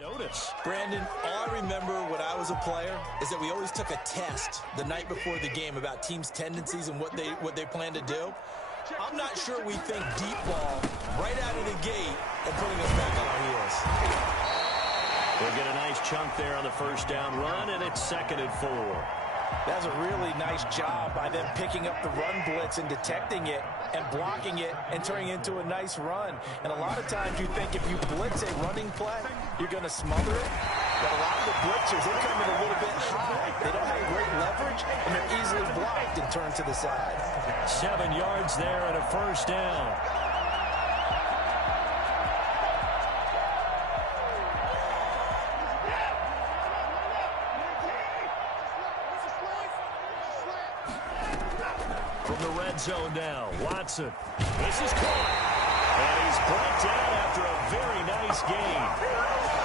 Notice. Brandon, all I remember when I was a player is that we always took a test the night before the game about teams' tendencies and what they plan to do. I'm not sure we think deep ball right out of the gate and putting us back on our heels. We'll get a nice chunk there on the first down run, and it's 2nd and 4. That's a really nice job by them picking up the run blitz and detecting it and blocking it and turning it into a nice run. And a lot of times you think if you blitz a running play, you're going to smother it. But a lot of the blitzers, they come in a little bit high. They don't have great leverage, and they're easily blocked and turned to the side. 7 yards there and a first down. From the red zone now, Watson. This is caught. And he's brought down after a very nice gain.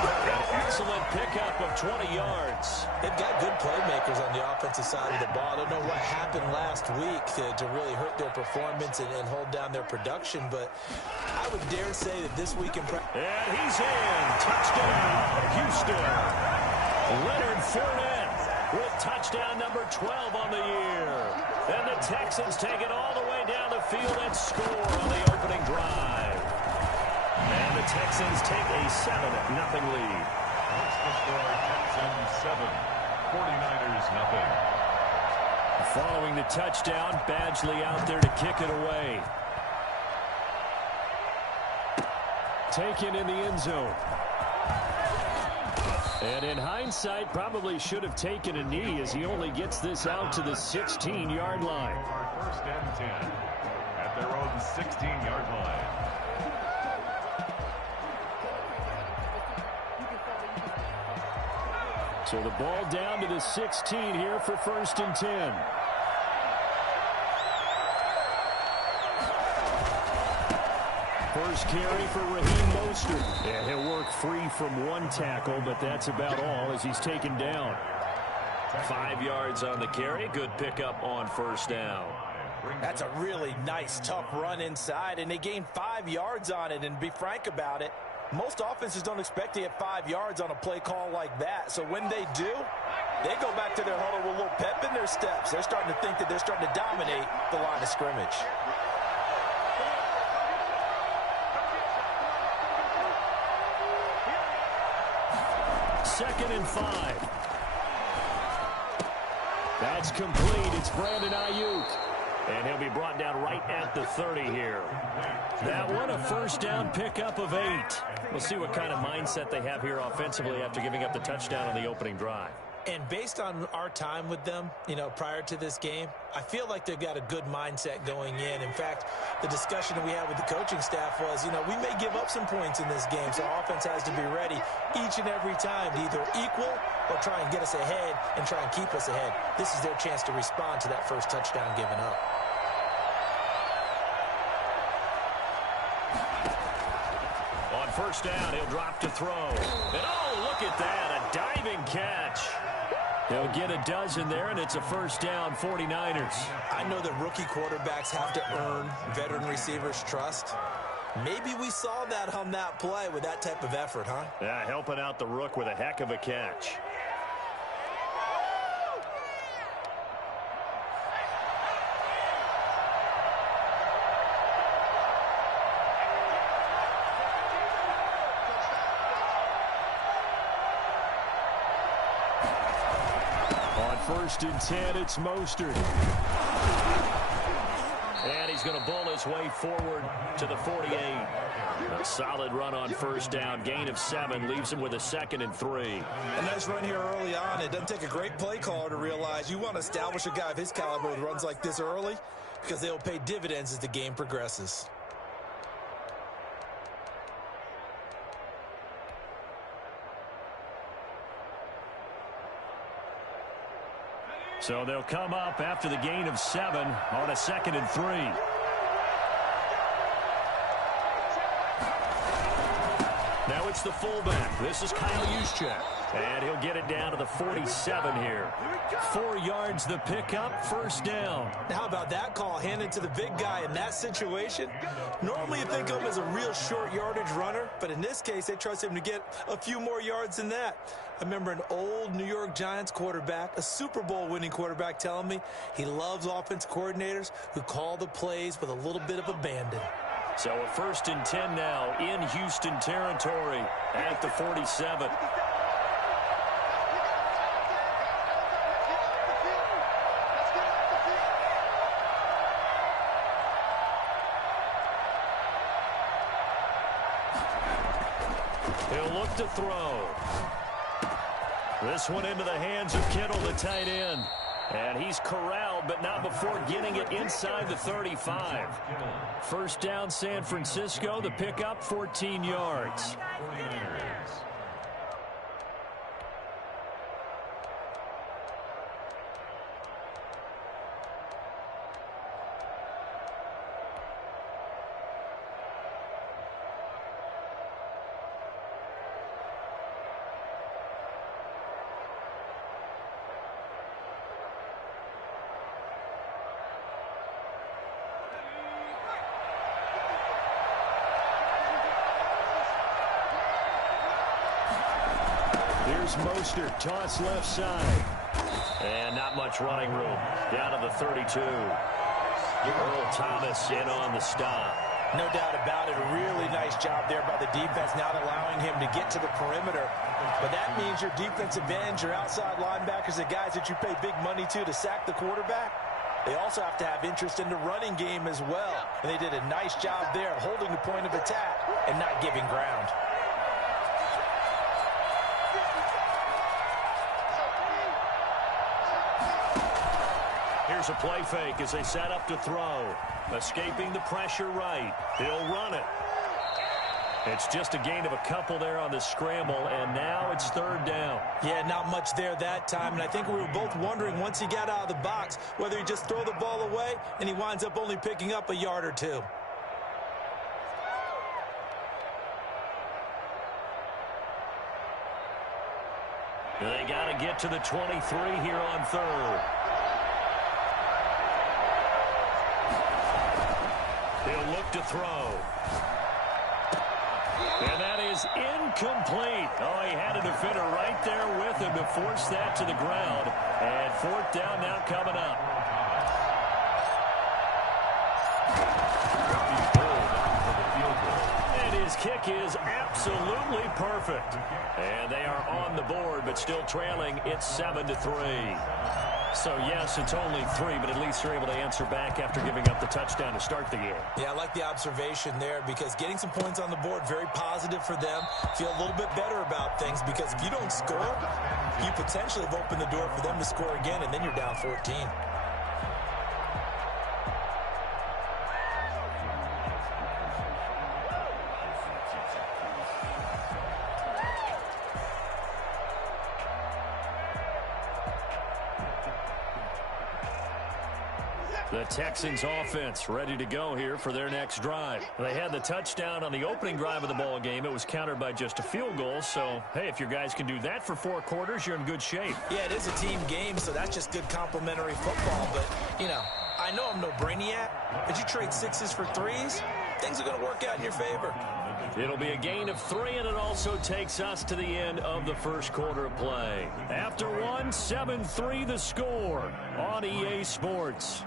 An excellent pickup of 20 yards. They've got good playmakers on the offensive side of the ball. I don't know what happened last week to really hurt their performance and hold down their production, but I would dare say that this week in practice. And he's in. Touchdown, Houston. Leonard Fournette with touchdown number 12 on the year. And the Texans take it all the way down the field and score on the opening drive. And the Texans take a 7-0 lead. That's the score, Texans 7, 49ers nothing. Following the touchdown, Badgley out there to kick it away. Taken in the end zone. And in hindsight, probably should have taken a knee as he only gets this out to the 16-yard line. First and 10 at their own 16-yard line. So the ball down to the 16 here for 1st and 10. First carry for Raheem Mostert. Yeah, he'll work free from one tackle, but that's about all as he's taken down. 5 yards on the carry. Good pickup on first down. That's a really nice, tough run inside, and they gained 5 yards on it. And be frank about it, most offenses don't expect to get 5 yards on a play call like that. So when they do, they go back to their huddle with a little pep in their steps. They're starting to think that they're starting to dominate the line of scrimmage. Second and 5. That's complete. It's Brandon Ayuk. And he'll be brought down right at the 30 here. That one, a first down pickup of 8. We'll see what kind of mindset they have here offensively after giving up the touchdown on the opening drive. And based on our time with them, prior to this game, I feel like they've got a good mindset going in. In fact, the discussion that we had with the coaching staff was, we may give up some points in this game, so our offense has to be ready each and every time to either equal or try and get us ahead and try and keep us ahead. This is their chance to respond to that first touchdown given up. On first down, he'll drop to throw. And oh, look at that, a diving catch. He'll get a dozen there, and it's a first down, 49ers. I know that rookie quarterbacks have to earn veteran receivers' trust. Maybe we saw that on that play with that type of effort, huh? Yeah, helping out the rook with a heck of a catch. First and 10, it's Mostert. And he's going to bull his way forward to the 48. A solid run on first down. Gain of 7 leaves him with a 2nd and 3. A nice run here early on. It doesn't take a great play caller to realize you want to establish a guy of his caliber with runs like this early because they'll pay dividends as the game progresses. So they'll come up after the gain of 7 on a 2nd and 3. Now it's the fullback. This is Kyle Juszczyk. And he'll get it down to the 47 here. 4 yards the pickup, first down. How about that call? Hand it to the big guy in that situation. Normally you think of him as a real short yardage runner, but in this case they trust him to get a few more yards than that. I remember an old New York Giants quarterback, a Super Bowl winning quarterback, telling me he loves offense coordinators who call the plays with a little bit of abandon. So a 1st and 10 now in Houston territory at the 47. He'll look to throw. This one into the hands of Kittle, the tight end. And he's corralled, but not before getting it inside the 35. First down, San Francisco. The pickup, 14 yards. Here's Mostert, toss left side. And not much running room. Down to the 32. Earl Thomas in on the stop. No doubt about it. A really nice job there by the defense, not allowing him to get to the perimeter. But that means your defensive ends, your outside linebackers, the guys that you pay big money to sack the quarterback, they also have to have interest in the running game as well. And they did a nice job there of holding the point of attack and not giving ground. Here's a play fake as they set up to throw. Escaping the pressure right. He'll run it. It's just a gain of a couple there on the scramble, and now it's 3rd down. Yeah, not much there that time, and I think we were both wondering once he got out of the box whether he just throw the ball away and he winds up only picking up a yard or two. They got to get to the 23 here on 3rd. He'll look to throw. And that is incomplete. Oh, he had a defender right there with him to force that to the ground. And 4th down now coming up. And his kick is absolutely perfect. And they are on the board, but still trailing. It's 7-3. So, yes, it's only 3, but at least they're able to answer back after giving up the touchdown to start the game. Yeah, I like the observation there because getting some points on the board, very positive for them. Feel a little bit better about things because if you don't score, you potentially have opened the door for them to score again, and then you're down 14. The Texans offense ready to go here for their next drive. They had the touchdown on the opening drive of the ball game. It was countered by just a field goal. So, hey, if your guys can do that for 4 quarters, you're in good shape. Yeah, it is a team game, so that's just good complimentary football. But, you know, I know I'm no brainiac, but you trade 6s for 3s, things are going to work out in your favor. It'll be a gain of 3, and it also takes us to the end of the first quarter of play. After 1, 7-3 the score on EA Sports.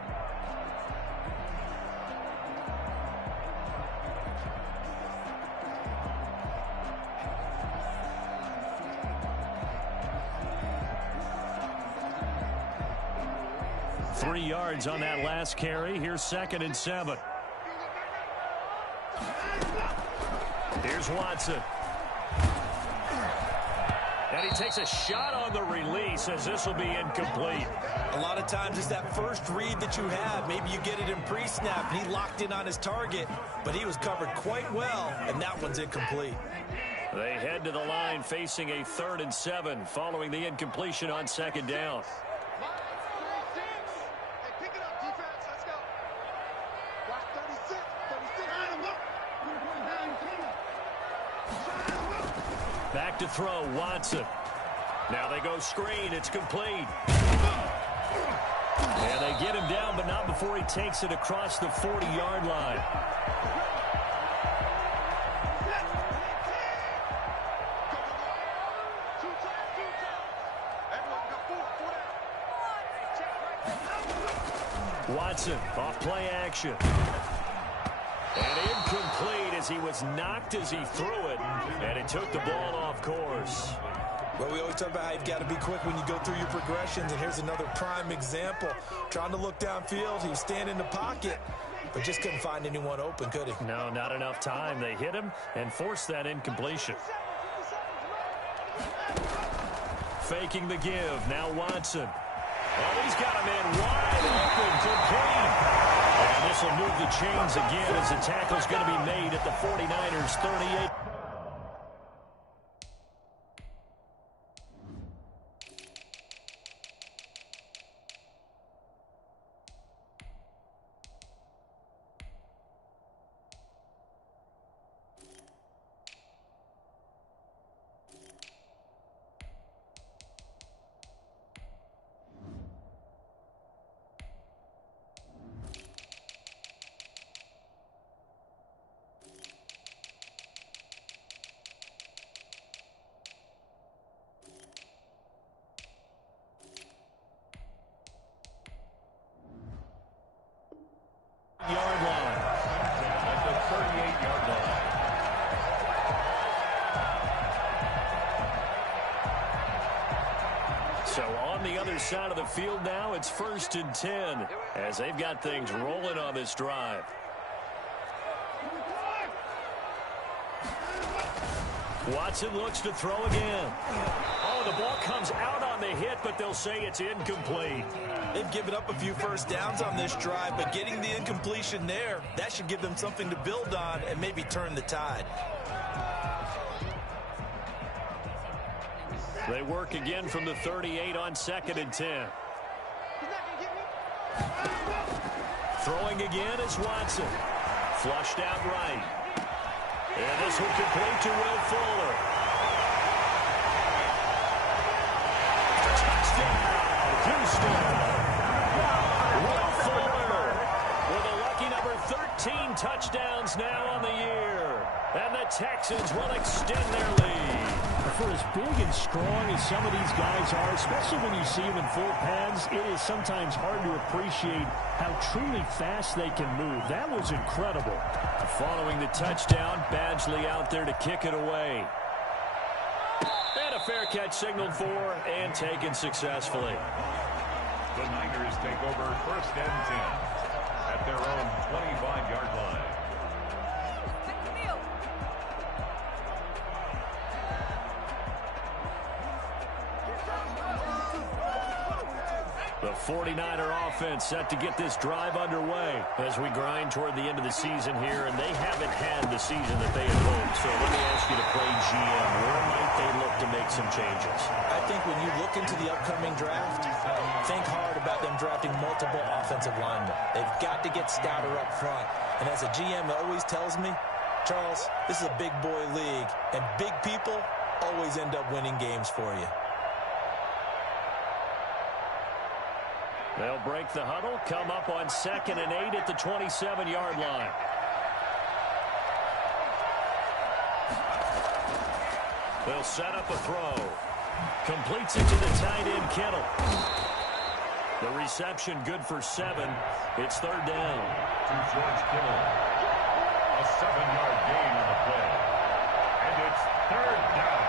Three yards on that last carry. Here's 2nd and 7. Here's Watson. And he takes a shot on the release as this will be incomplete. A lot of times it's that first read that you have. Maybe you get it in pre-snap and he locked in on his target, but he was covered quite well, and that one's incomplete. They head to the line facing a 3rd and 7 following the incompletion on 2nd down. Back to throw, Watson. Now they go screen. It's complete. And they get him down, but not before he takes it across the 40-yard line. Watson off play action. And incomplete as he was knocked as he threw it. And it took the ball off course. Well, we always talk about how you've got to be quick when you go through your progressions, and here's another prime example. Trying to look downfield, he was standing in the pocket, but just couldn't find anyone open, could he? No, not enough time. They hit him and forced that incompletion. Faking the give, now Watson. Oh, he's got a man wide open, complete. And this will move the chains again as the tackle's going to be made at the 49ers' 38. Yard line. At the 38-yard line. So on the other side of the field now, it's 1st and 10 as they've got things rolling on this drive. Watson looks to throw again. Oh, the ball comes out on the hit, but they'll say it's incomplete. They've given up a few first downs on this drive, but getting the incompletion there, that should give them something to build on and maybe turn the tide. They work again from the 38 on 2nd and 10. Throwing again is Watson. Flushed out right. And this will complete to Will Fuller. Touchdown, Houston. Will Fuller with a lucky number 13 touchdowns now on the year. And the Texans will extend their lead. For as big and strong as some of these guys are, especially when you see them in full pads, it is sometimes hard to appreciate how truly fast they can move. That was incredible. Following the touchdown, Badgley out there to kick it away. And a fair catch signaled for and taken successfully. The Niners take over 1st and 10 at their own 25-yard line. The 49er offense set to get this drive underway as we grind toward the end of the season here, and they haven't had the season that they had hoped. So let me ask you to play GM. Where might they look to make some changes? I think when you look into the upcoming draft, think hard about them drafting multiple offensive linemen. They've got to get stouter up front. And as a GM always tells me, Charles, this is a big boy league, and big people always end up winning games for you. They'll break the huddle, come up on 2nd and 8 at the 27-yard line. They'll set up a throw. Completes it to the tight end, Kittle. The reception good for 7. It's 3rd down. To George Kittle. A 7-yard gain on the play. And it's 3rd down.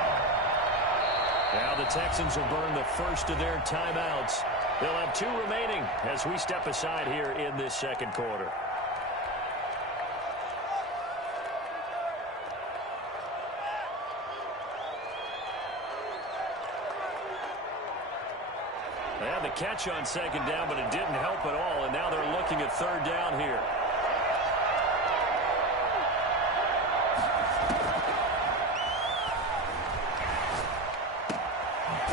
Now the Texans will burn the first of their timeouts. They'll have 2 remaining as we step aside here in this 2nd quarter. They had the catch on 2nd down, but it didn't help at all, and now they're looking at 3rd down here.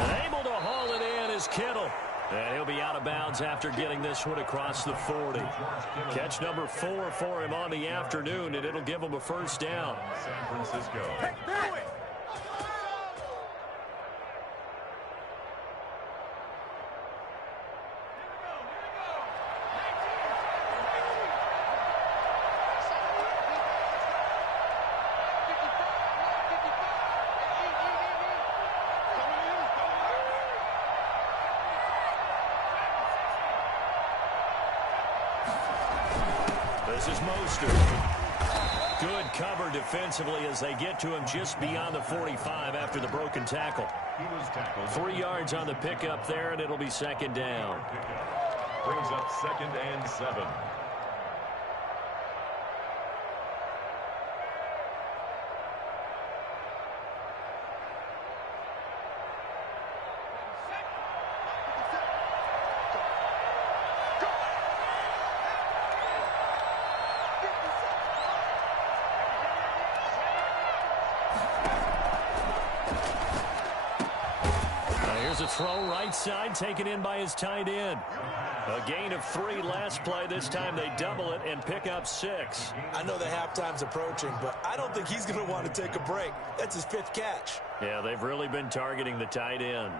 And able to haul it in is Kittle. And he'll be out of bounds after getting this one across the 40. Catch number 4 for him on the afternoon, and it'll give him a 1st down. San Francisco. This is Mostert. Good cover defensively as they get to him just beyond the 45 after the broken tackle. 3 yards on the pickup there, and it'll be second down. Brings up 2nd and 7. Here's a throw right side taken in by his tight end. A gain of 3 last play. This time they double it and pick up 6. I know the halftime's approaching, but I don't think he's going to want to take a break. That's his 5th catch. Yeah, they've really been targeting the tight end.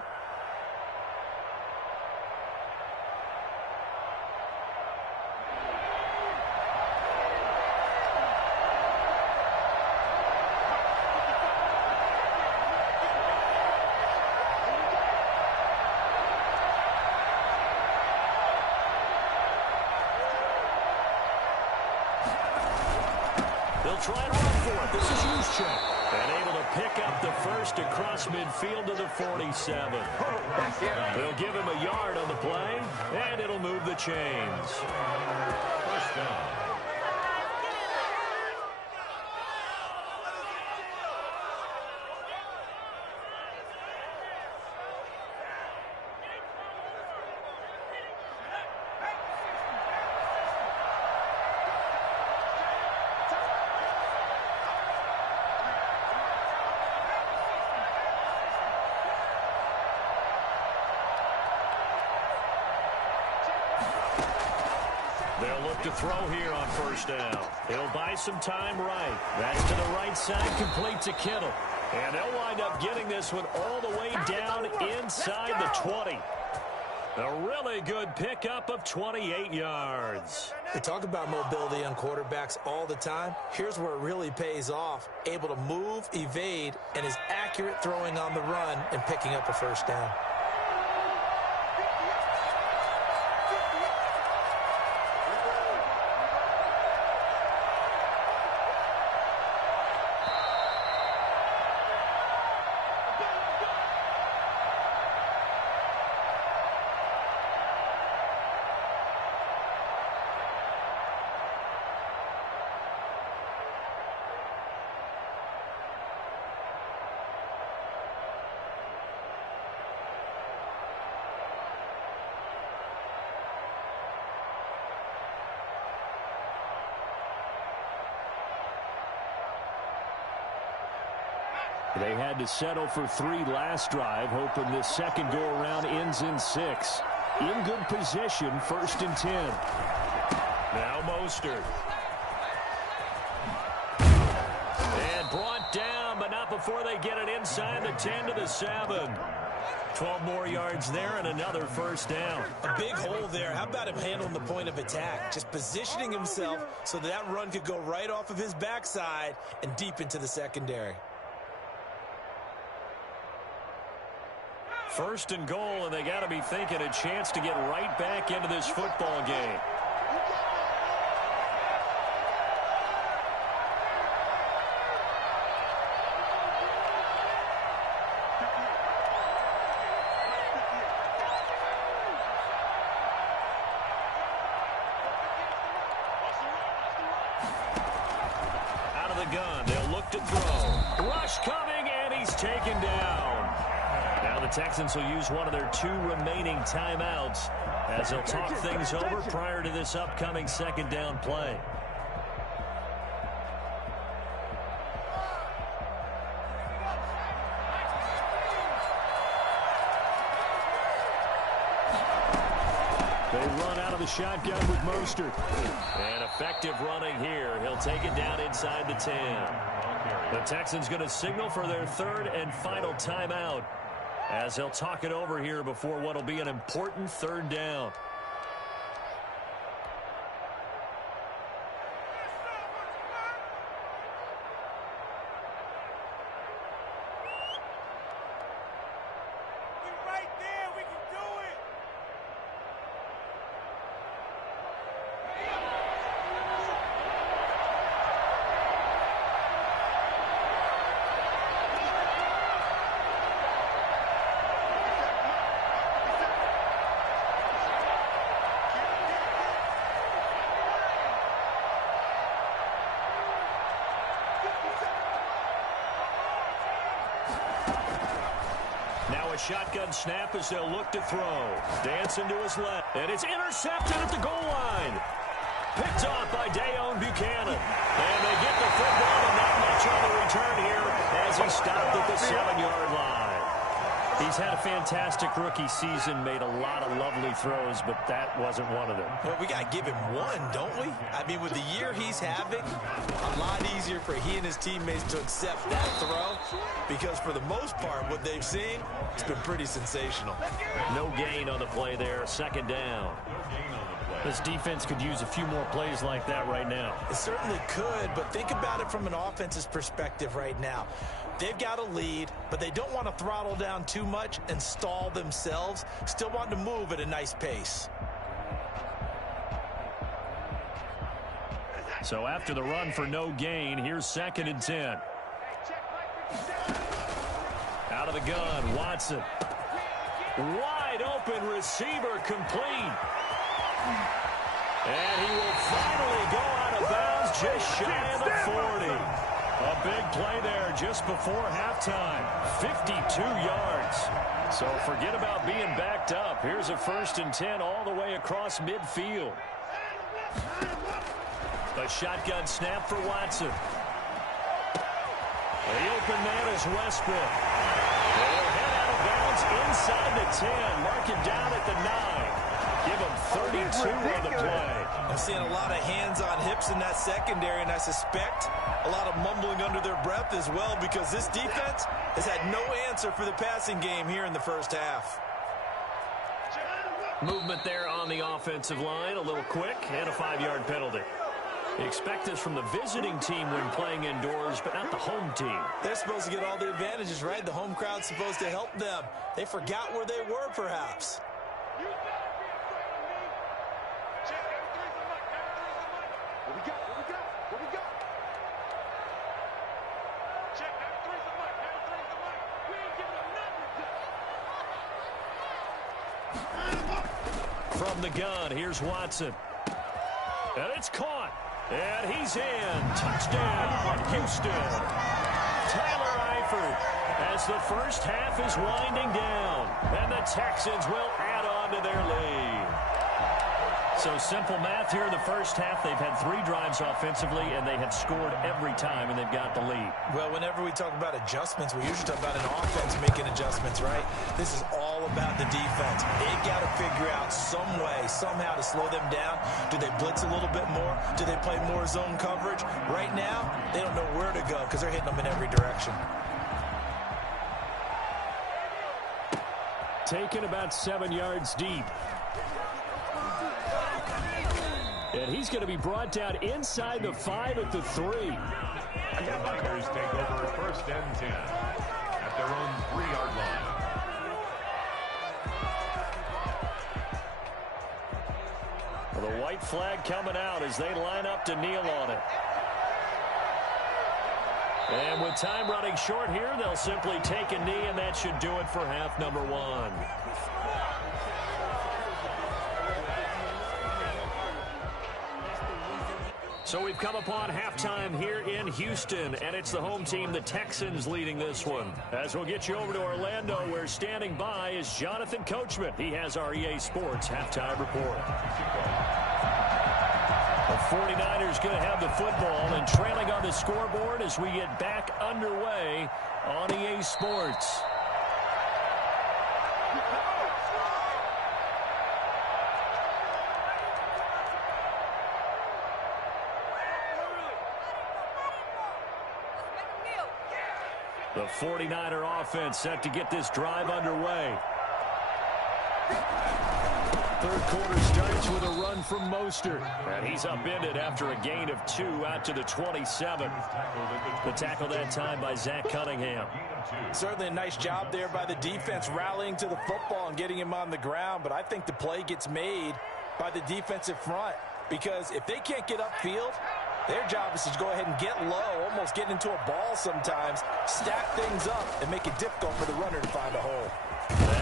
They'll try and run for it. This is Juszczyk. And able to pick up the first across midfield to the 47. They'll give him a yard on the play, and it'll move the chains. First down. They'll look to throw here on first down. He'll buy some time right. That's to the right side, complete to Kittle. And they'll wind up getting this one all the way down inside the 20. A really good pickup of 28 yards. We talk about mobility on quarterbacks all the time. Here's where it really pays off. Able to move, evade, and is accurate throwing on the run and picking up a first down. They had to settle for 3 last drive, hoping this second go-around ends in 6. In good position, 1st and 10. Now Mostert. And brought down, but not before they get it inside the 10 to the 7. 12 more yards there and another first down. A big hole there. How about him handling the point of attack? Just positioning himself so that run could go right off of his backside and deep into the secondary. 1st and goal, and they got to be thinking a chance to get right back into this football game. Out of the gun, they'll look to throw. Rush coming, and he's taken down. Now the Texans will use one of their 2 remaining timeouts as they'll talk things over prior to this upcoming second down play. They run out of the shotgun with Mostert. And effective running here. He'll take it down inside the 10. The Texans going to signal for their 3rd and final timeout, as they'll talk it over here before what will be an important 3rd down. shotgun snap as they'll look to throw. Dancing to his left. And it's intercepted at the goal line. Picked off by Dayon Buchanan. And they get the football, and not much on the return here as he stopped at the 7-yard line. He's had a fantastic rookie season, made a lot of lovely throws, but that wasn't one of them. Well, we got to give him one, don't we? I mean, with the year he's having, a lot easier for he and his teammates to accept that throw because for the most part, what they've seen, it's been pretty sensational. No gain on the play there, second down. This defense could use a few more plays like that right now. It certainly could, but think about it from an offense's perspective right now. They've got a lead, but they don't want to throttle down too much and stall themselves. Still want to move at a nice pace. So after the run for no gain, here's 2nd and 10. Out of the gun, Watson. Wide open receiver complete. And he will finally go out of bounds just shy of the 40. A big play there just before halftime. 52 yards. So forget about being backed up. Here's a 1st and 10 all the way across midfield. A shotgun snap for Watson. The open man is Westbrook. They'll head out of bounds inside the 10. Mark him down at the 9. Give him 32 on the play. I'm seeing a lot of hands on hips in that secondary, and I suspect a lot of mumbling under their breath as well because this defense has had no answer for the passing game here in the first half. Movement there on the offensive line, a little quick, and a 5-yard penalty. You expect this from the visiting team when playing indoors, but not the home team. They're supposed to get all the advantages, right? The home crowd's supposed to help them. They forgot where they were, perhaps. From the gun, here's Watson. And it's caught. And he's in. Touchdown, Houston. Tyler Eifert as the first half is winding down. And the Texans will add on to their lead. So simple math here in the first half. They've had 3 drives offensively, and they have scored every time, and they've got the lead. Well, whenever we talk about adjustments, we usually talk about an offense making adjustments, right? This is all about the defense. They've got to figure out some way, somehow to slow them down. Do they blitz a little bit more? Do they play more zone coverage? Right now, they don't know where to go because they're hitting them in every direction. Taken about 7 yards deep. And he's going to be brought down inside the 5 at the 3. The Niners take over 1st and 10 at their own 3-yard line. Well, the white flag coming out as they line up to kneel on it. And with time running short here, they'll simply take a knee, and that should do it for half number 1. So we've come upon halftime here in Houston, and it's the home team, the Texans, leading this one. As we'll get you over to Orlando, where standing by is Jonathan Coachman. He has our EA Sports halftime report. The 49ers going to have the football and trailing on the scoreboard as we get back underway on EA Sports. The 49er offense set to get this drive underway. Third quarter starts with a run from Mostert. And he's upended after a gain of 2 out to the 27. The tackle that time by Zach Cunningham. Certainly a nice job there by the defense rallying to the football and getting him on the ground. But I think the play gets made by the defensive front. Because if they can't get upfield, their job is to go ahead and get low, almost get into a ball sometimes, stack things up, and make it difficult for the runner to find a hole.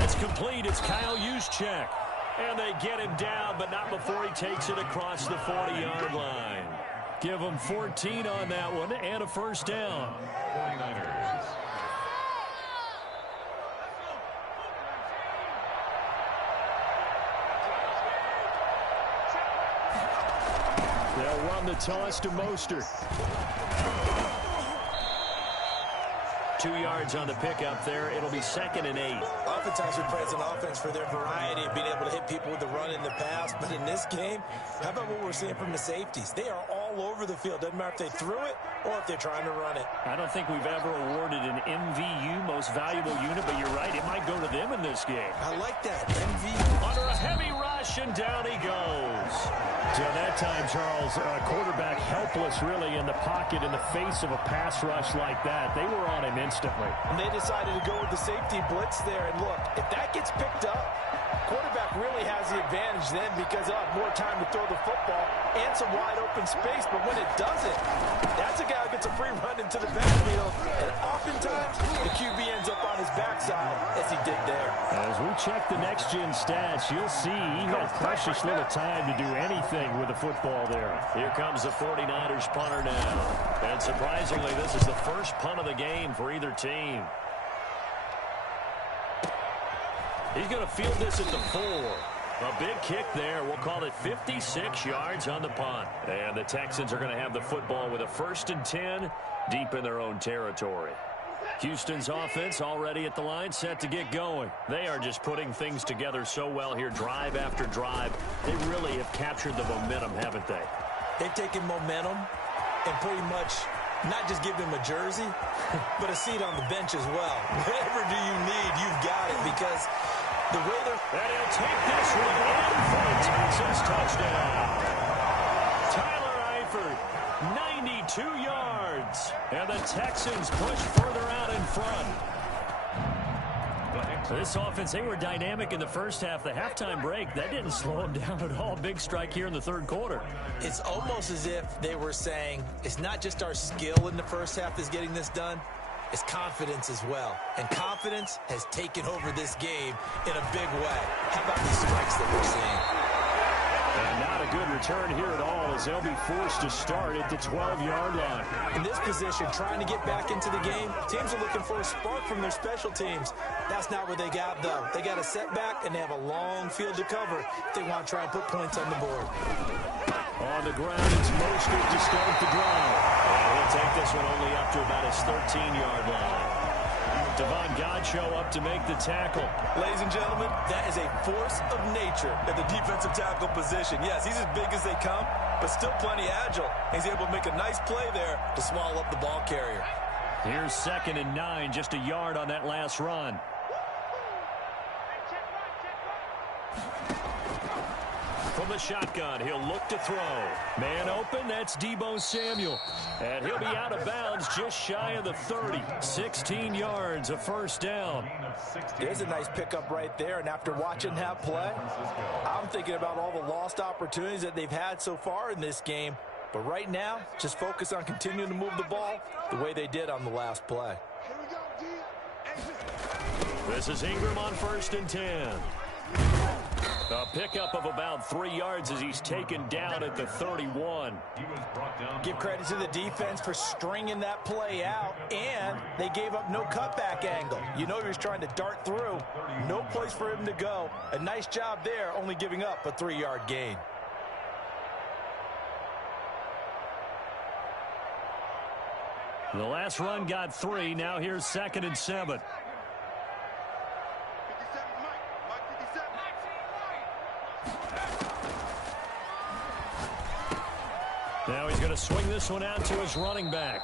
That's complete. It's Kyle Juszczyk. And they get him down, but not before he takes it across the 40-yard line. Give him 14 on that one and a first down. 49ers. on the toss to Mostert. 2 yards on the pickup there. It'll be 2nd and 8. Oftentimes we praise an offense for their variety of being able to hit people with the run in the pass. But in this game, how about what we're seeing from the safeties? They are all over the field. Doesn't matter if they threw it or if they're trying to run it. I don't think we've ever awarded an MVU, most valuable unit, but you're right. It might go to them in this game. I like that. MVU. Under a heavy rush, and down he goes. So that time, Charles, quarterback helpless really in the pocket in the face of a pass rush like that. They were on him instantly. And they decided to go with the safety blitz there. And look, if that gets picked up, quarterback really has the advantage then because he'll have more time to throw the football and some wide open space. But when it doesn't, that's a guy who gets a free run into the backfield. And oftentimes, the QB ends up on his backside as he did there. As we check the next-gen stats, you'll see he had precious little time to do anything with the football there. Here comes the 49ers punter now. And surprisingly, this is the first punt of the game for either team. He's going to field this at the 4. A big kick there. We'll call it 56 yards on the punt. And the Texans are going to have the football with a 1st and 10 deep in their own territory. Houston's offense already at the line, set to get going. They are just putting things together so well here, drive after drive. They really have captured the momentum, haven't they? They've taken momentum and pretty much not just give them a jersey, but a seat on the bench as well. Whatever do you need, you've got it, because the way they're... And he'll take this one in for a Texans touchdown. Tyler Eifert, 92 yards. And the Texans push further out in front. This offense, they were dynamic in the first half. The halftime break, that didn't slow them down at all. Big strike here in the 3rd quarter. It's almost as if they were saying, it's not just our skill in the first half that's getting this done, it's confidence as well. And confidence has taken over this game in a big way. How about these strikes that we're seeing? And not a good return here at all as they'll be forced to start at the 12-yard line. In this position, trying to get back into the game, teams are looking for a spark from their special teams. That's not what they got, though. They got a setback, and they have a long field to cover if they want to try and put points on the board. On the ground, it's Mostert to start the drive. And he'll take this one only up to about his 13-yard line. Devon Godchaux up to make the tackle. Ladies and gentlemen, that is a force of nature at the defensive tackle position. Yes, he's as big as they come, but still plenty agile. He's able to make a nice play there to swallow up the ball carrier. Here's 2nd and 9, just a yard on that last run. From the shotgun, he'll look to throw. Man open, that's Deebo Samuel. And he'll be out of bounds just shy of the 30. 16 yards, a 1st down. There's a nice pickup right there, and after watching that play, I'm thinking about all the lost opportunities that they've had so far in this game. But right now, just focus on continuing to move the ball the way they did on the last play. This is Ingram on 1st and 10. A pickup of about 3 yards as he's taken down at the 31. Give credit to the defense for stringing that play out, and they gave up no cutback angle. You know he was trying to dart through. No place for him to go. A nice job there, only giving up a 3-yard gain. The last run got 3. Now here's 2nd and 7. Now he's going to swing this one out to his running back.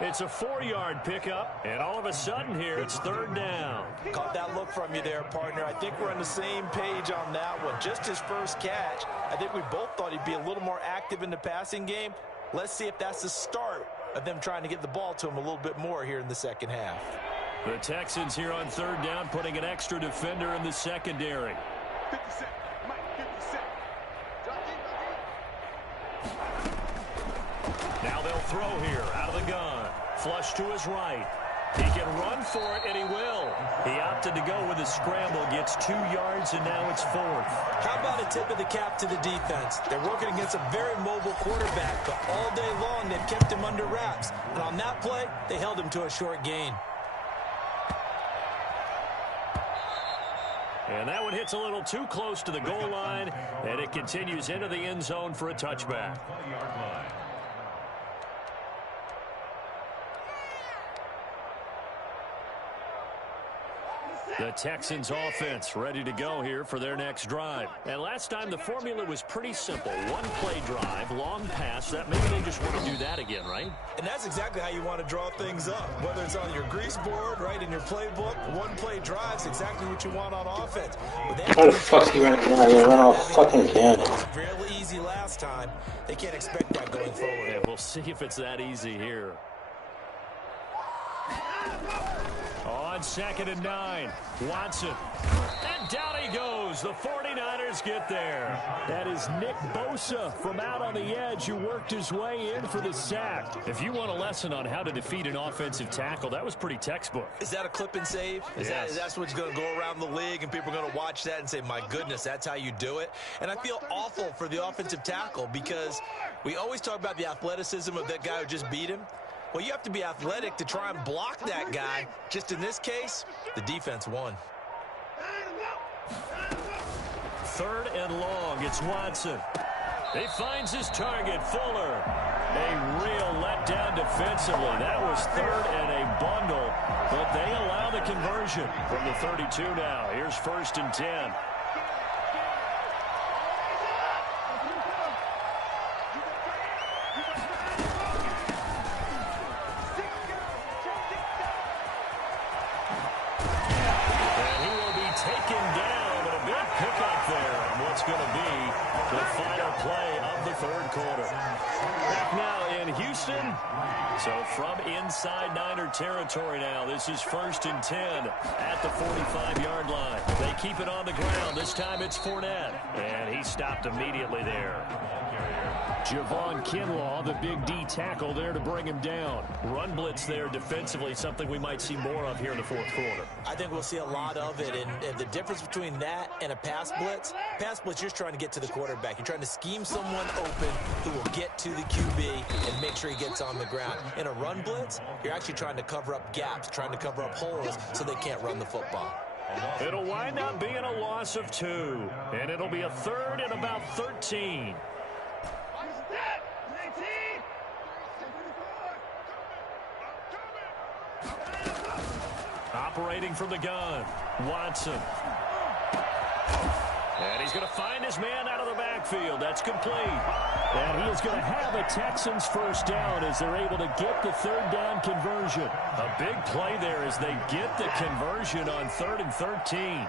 It's a 4-yard pickup, and all of a sudden here, it's 3rd down. Caught that look from you there, partner. I think we're on the same page on that one. Just his first catch. I think we both thought he'd be a little more active in the passing game. Let's see if that's the start of them trying to get the ball to him a little bit more here in the second half. The Texans here on 3rd down, putting an extra defender in the secondary. 50 Now they'll throw here out of the gun. Flush to his right. He can run for it, and he will. He opted to go with a scramble, gets 2 yards, and now it's 4th. How about a tip of the cap to the defense? They're working against a very mobile quarterback, but all day long they've kept him under wraps. And on that play, they held him to a short gain. And that one hits a little too close to the goal line, and it continues into the end zone for a touchback. The Texans offense ready to go here for their next drive. And last time the formula was pretty simple. One play drive, long pass. That maybe they just want to do that again, right? And that's exactly how you want to draw things up. Whether it's on your grease board, right, in your playbook, one play drive's exactly what you want on offense. How the fuck's he running now? He's run off fucking again. It was real easy last time. They can't expect that going forward. Yeah, we'll see if it's that easy here. On 2nd and 9, Watson. And down he goes. The 49ers get there. That is Nick Bosa from out on the edge who worked his way in for the sack. If you want a lesson on how to defeat an offensive tackle, that was pretty textbook. Is that a clip and save? That's what's going to go around the league, and people are going to watch that and say, my goodness, that's how you do it? And I feel awful for the offensive tackle because we always talk about the athleticism of that guy who just beat him. Well, you have to be athletic to try and block that guy. Just in this case, the defense won. 3rd and long. It's Watson. He finds his target, Fuller. A real letdown defensively. That was 3rd and a bundle, but they allow the conversion from the 32 now. Here's 1st and 10. Going to be the final play of the 3rd quarter. Back now in Houston. So from inside Niner territory now, this is 1st and 10 at the 45-yard line. They keep it on the ground. This time it's Fournette. And he stopped immediately there. Javon Kinlaw, the big D tackle there to bring him down. Run blitz there defensively, something we might see more of here in the 4th quarter. I think we'll see a lot of it, and the difference between that and a pass blitz, you're just trying to get to the quarterback. You're trying to scheme someone open who will get to the QB and make sure he gets on the ground. In a run blitz, you're actually trying to cover up gaps, trying to cover up holes so they can't run the football. It'll wind up being a loss of 2, and it'll be a 3rd and about 13. Operating from the gun, Watson. And he's going to find his man out of the backfield. That's complete. And he is going to have a Texans 1st down as they're able to get the 3rd down conversion. A big play there as they get the conversion on 3rd and 13.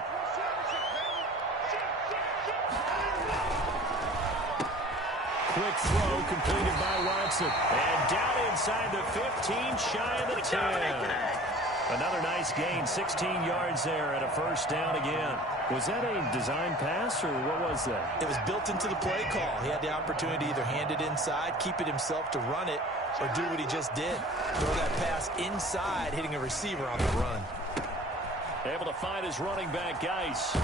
Quick throw completed by Watson. And down inside the 15, shy of the 10. Another nice gain, 16 yards there and a 1st down again. Was that a design pass or what was that? It was built into the play call. He had the opportunity to either hand it inside, keep it himself to run it, or do what he just did. Throw that pass inside, hitting a receiver on the run. Able to find his running back, Geis.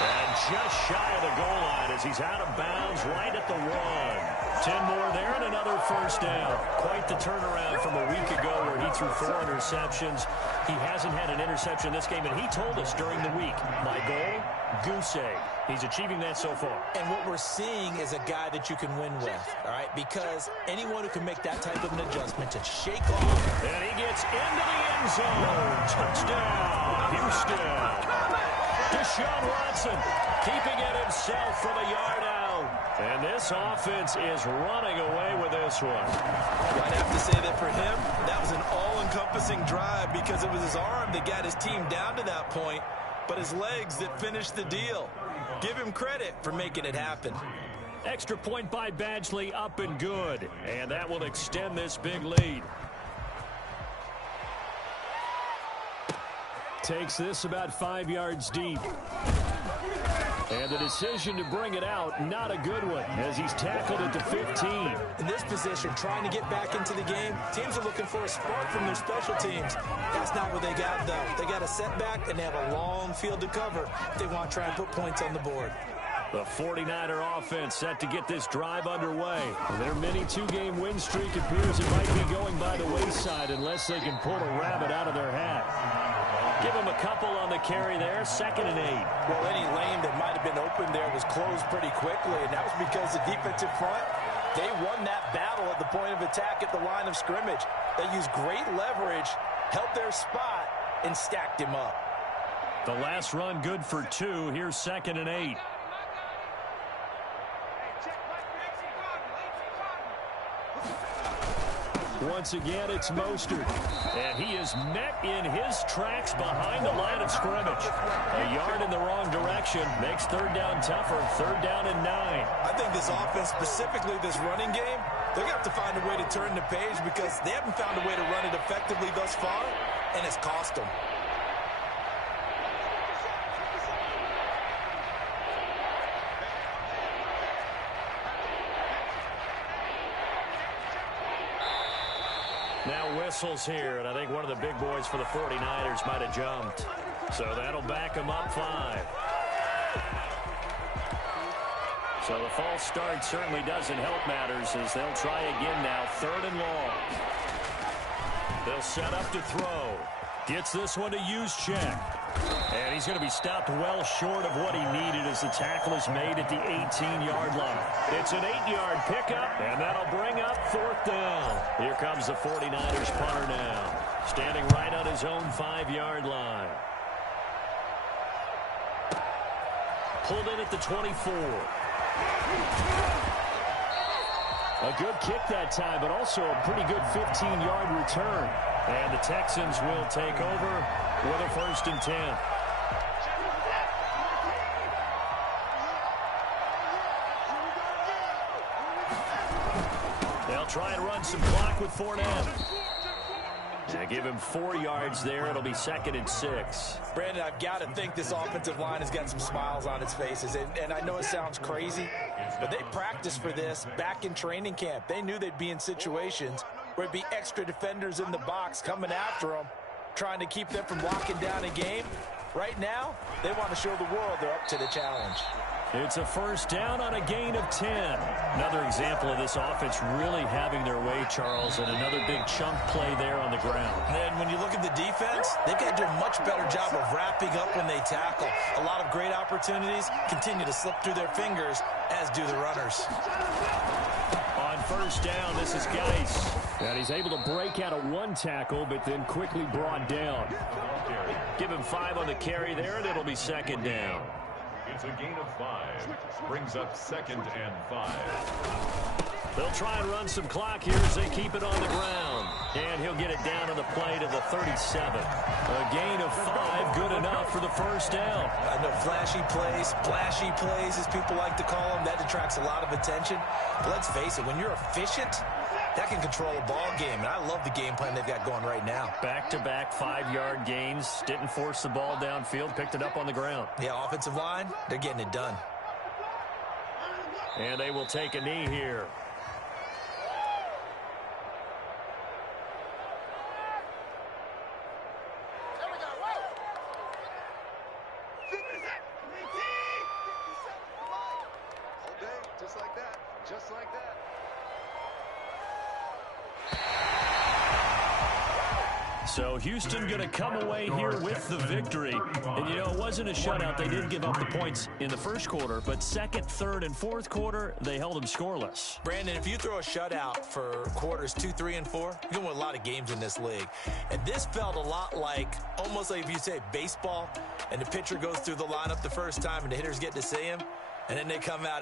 And just shy of the goal line as he's out of bounds right at the 1. 10 more there and another 1st down. Quite the turnaround from a week ago where he threw 4 interceptions. He hasn't had an interception this game, and he told us during the week, my goal, goose egg. He's achieving that so far. And what we're seeing is a guy that you can win with, all right? Because anyone who can make that type of an adjustment to shake off. And he gets into the end zone. Touchdown, Houston. Deshaun Watson keeping it himself from a yard out. And this offense is running away with this one. I'd have to say that for him, that was an all-encompassing drive because it was his arm that got his team down to that point, but his legs that finished the deal. Give him credit for making it happen. Extra point by Badgley, up and good. And that will extend this big lead. Takes this about 5 yards deep. And the decision to bring it out, not a good one, as he's tackled at the 15. In this position, trying to get back into the game, teams are looking for a spark from their special teams. That's not what they got, though. They got a setback, and they have a long field to cover if they want to try and put points on the board. The 49er offense set to get this drive underway. Their mini 2-game win streak appears it might be going by the wayside unless they can pull a rabbit out of their hat. Give him a couple on the carry there, 2nd and 8. Well, any lane that might have been open there was closed pretty quickly, and that was because the defensive front, they won that battle at the point of attack at the line of scrimmage. They used great leverage, held their spot, and stacked him up. The last run good for 2. Here's 2nd and 8. Once again, it's Mostert. And he is met in his tracks behind the line of scrimmage. A yard in the wrong direction makes 3rd down tougher. 3rd down and 9. I think this offense, specifically this running game, they're going to have to find a way to turn the page because they haven't found a way to run it effectively thus far, and it's cost them. Now whistles here, and I think one of the big boys for the 49ers might have jumped. So that'll back them up 5. So the false start certainly doesn't help matters as they'll try again now. 3rd and long. They'll set up to throw. Gets this one to use check. And he's going to be stopped well short of what he needed as the tackle is made at the 18-yard line. It's an 8-yard pickup, and that'll bring up 4th down. Here comes the 49ers punter now, standing right on his own 5-yard line. Pulled in at the 24. A good kick that time, but also a pretty good 15-yard return. And the Texans will take over with a 1st and 10. They'll try and run some clock with Fournette. They give him 4 yards there. It'll be 2nd and 6. Brandon, I've got to think this offensive line has got some smiles on its faces. And I know it sounds crazy, but they practiced for this back in training camp. They knew they'd be in situations where it'd be extra defenders in the box coming after them, trying to keep them from locking down a game. Right now, they want to show the world they're up to the challenge. It's a 1st down on a gain of 10. Another example of this offense really having their way, Charles, and another big chunk play there on the ground. And when you look at the defense, they've got to do a much better job of wrapping up when they tackle. A lot of great opportunities continue to slip through their fingers, as do the runners. On 1st down, this is Geis. And he's able to break out of 1 tackle, but then quickly brought down. Give him 5 on the carry there, and it'll be 2nd down. It's a gain of 5. Brings up 2nd and 5. They'll try and run some clock here as they keep it on the ground. And he'll get it down to the play to the 37. A gain of 5, good enough for the 1st down. I know flashy plays, as people like to call them, that attracts a lot of attention. But let's face it, when you're efficient, that can control a ball game, and I love the game plan they've got going right now. Back-to-back 5-yard gains. Didn't force the ball downfield. Picked it up on the ground. Yeah, offensive line, they're getting it done. And they will take a knee here. Just like that. So Houston going to come away here with the victory. And, you know, it wasn't a shutout. They did give up the points in the 1st quarter, but 2nd, 3rd, and 4th quarter, they held them scoreless. Brandon, if you throw a shutout for quarters 2, 3, and 4, you're going to win a lot of games in this league. And this felt a lot like, almost like if you say baseball, and the pitcher goes through the lineup the first time, and the hitters get to see him, and then they come out